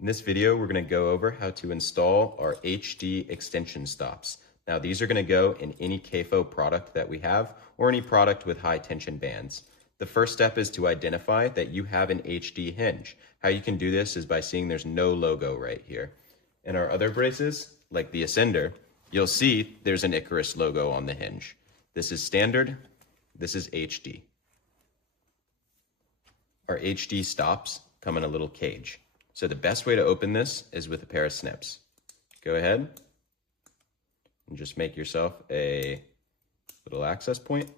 In this video, we're going to go over how to install our HD extension stops. Now, these are going to go in any CAFO product that we have or any product with high tension bands. The first step is to identify that you have an HD hinge. How you can do this is by seeing there's no logo right here. In our other braces, like the Ascender, you'll see there's an Icarus logo on the hinge. This is standard, this is HD. Our HD stops come in a little cage. So the best way to open this is with a pair of snips. Go ahead and just make yourself a little access point.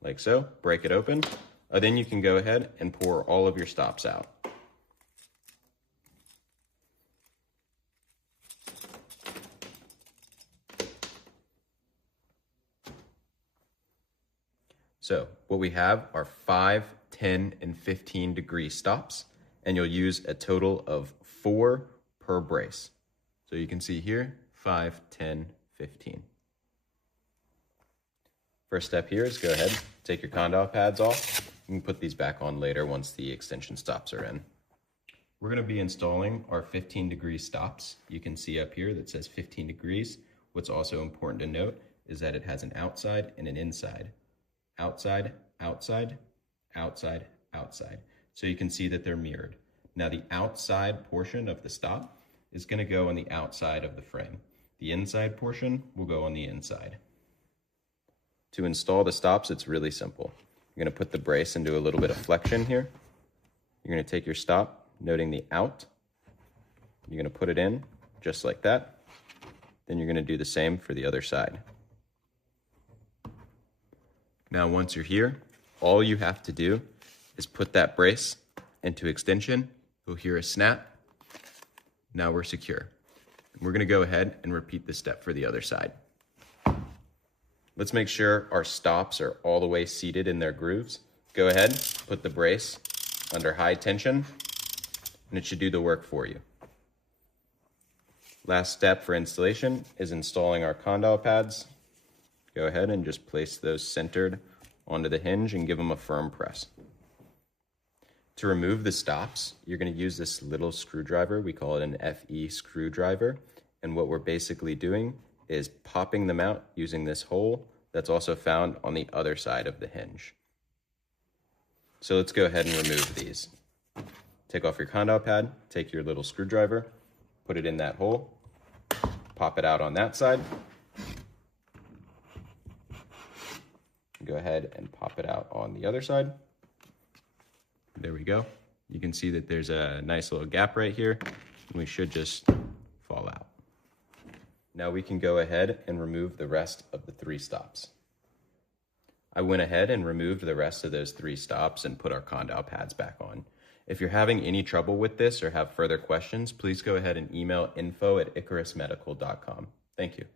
Like so, break it open. Then you can go ahead and pour all of your stops out. So what we have are 5, 10, and 15 degree stops, and you'll use a total of 4 per brace. So you can see here, 5, 10, 15. First step here is go ahead, take your condyle pads off. You can put these back on later once the extension stops are in. We're going to be installing our 15 degree stops. You can see up here that says 15 degrees. What's also important to note is that it has an outside and an inside. Outside, outside, outside, outside. So you can see that they're mirrored. Now the outside portion of the stop is going to go on the outside of the frame. The inside portion will go on the inside. To install the stops, it's really simple. You're going to put the brace into a little bit of flexion here. You're going to take your stop, noting the out. You're going to put it in just like that. Then you're going to do the same for the other side. Now, once you're here, all you have to do is put that brace into extension. You'll hear a snap. Now we're secure. We're going to go ahead and repeat this step for the other side. Let's make sure our stops are all the way seated in their grooves. Go ahead, put the brace under high tension, and it should do the work for you. Last step for installation is installing our condyle pads. Go ahead and just place those centered onto the hinge and give them a firm press. To remove the stops, you're going to use this little screwdriver. We call it an FE screwdriver. And what we're basically doing is popping them out using this hole that's also found on the other side of the hinge. So let's go ahead and remove these. Take off your condyle pad, take your little screwdriver, put it in that hole, pop it out on that side. Go ahead and pop it out on the other side. There we go. You can see that there's a nice little gap right here, and we should just fall out. Now we can go ahead and remove the rest of the 3 stops. I went ahead and removed the rest of those 3 stops and put our condyle pads back on. If you're having any trouble with this or have further questions, please go ahead and email info@icarusmedical.com. Thank you.